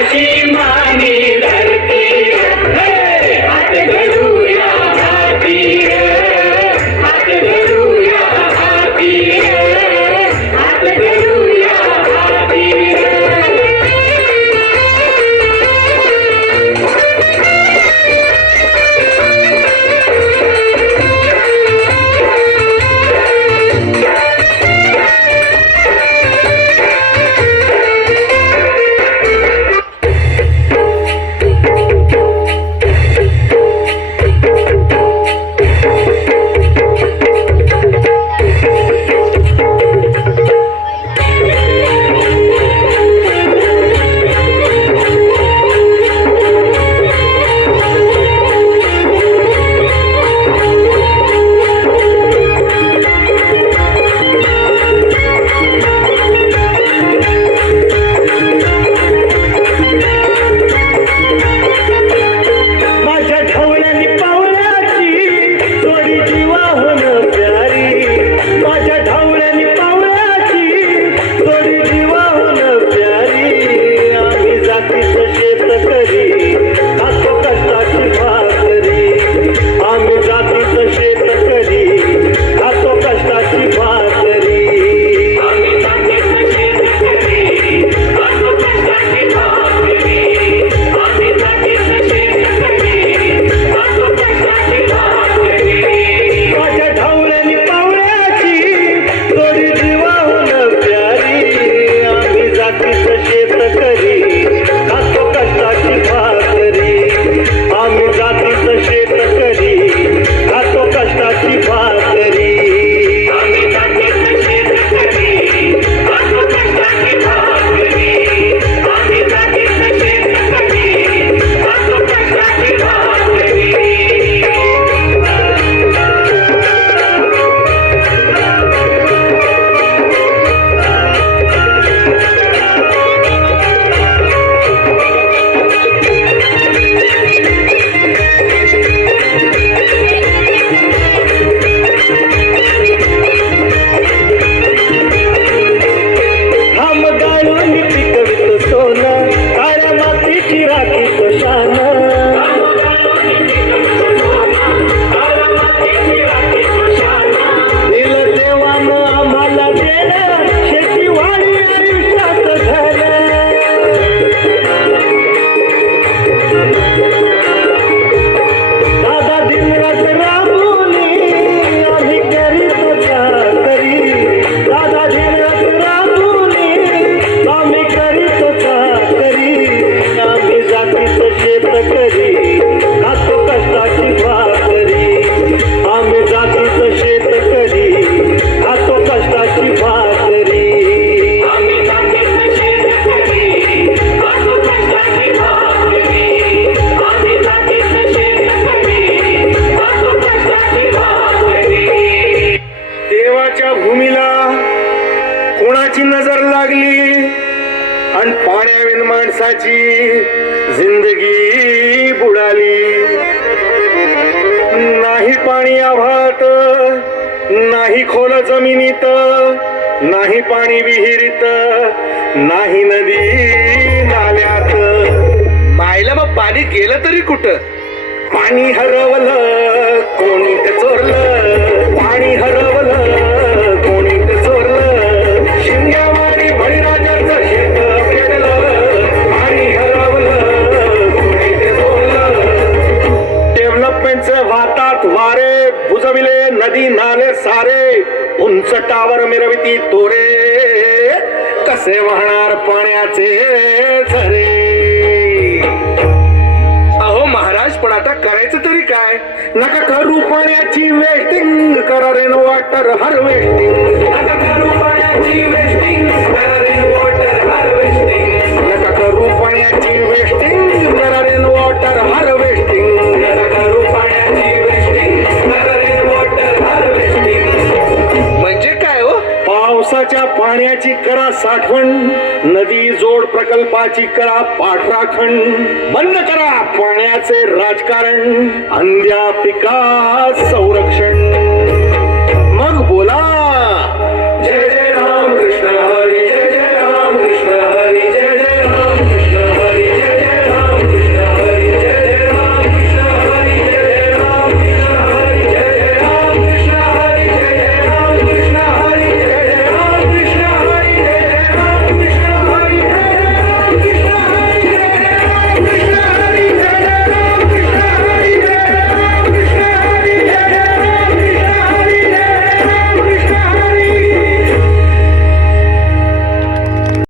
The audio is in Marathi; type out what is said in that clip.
अशी मानी धरती माणसाची जिंदगी बुडाली. नाही पाणी आभाळात, नाही खोल जमिनीत, नाही पाणी विहिरीत, नाही नदी नाल्यात. मायला मग पाणी गेलं तरी कुठं? पाणी हरवलं कोणी ते चोरलं, पाणी हरवलं कोणी ते चोरलं. शिंग्यावाणी बळीराजाचं शेत पेटलं, पाणी हरवलं कोणी ते चोरलं. डेव्हलपमेंटचे वाहतात वारे, बुजविले नदी नाले सारे, उंच टावर मिरविती तोरे, कसे वाहणार पाण्याचे झरे. अहो महाराज, पण आता करायचं तरी काय? नका करू पाण्याची वेस्टिंग, करा रेन वॉटर हार्वेस्टिंग. नका करू पाण्याची वेस्टिंग, करा रेन वॉटर हार्वेस्टिंग. नका करू पाण्याची वेस्टिंग, करा रेन वॉटर हार्वेस्टिंग. नका करू पाण्याची वेस्टिंग, करा रेन वॉटर हार्वेस्टिंग. म्हणजे काय हो? पावसाच्या पाण्याची करा साठवण, नदी जोड प्रकल्पाची करा पाठराखण. बंद करा पाण्याचे राजकारण, अंध्या पिका संरक्षण.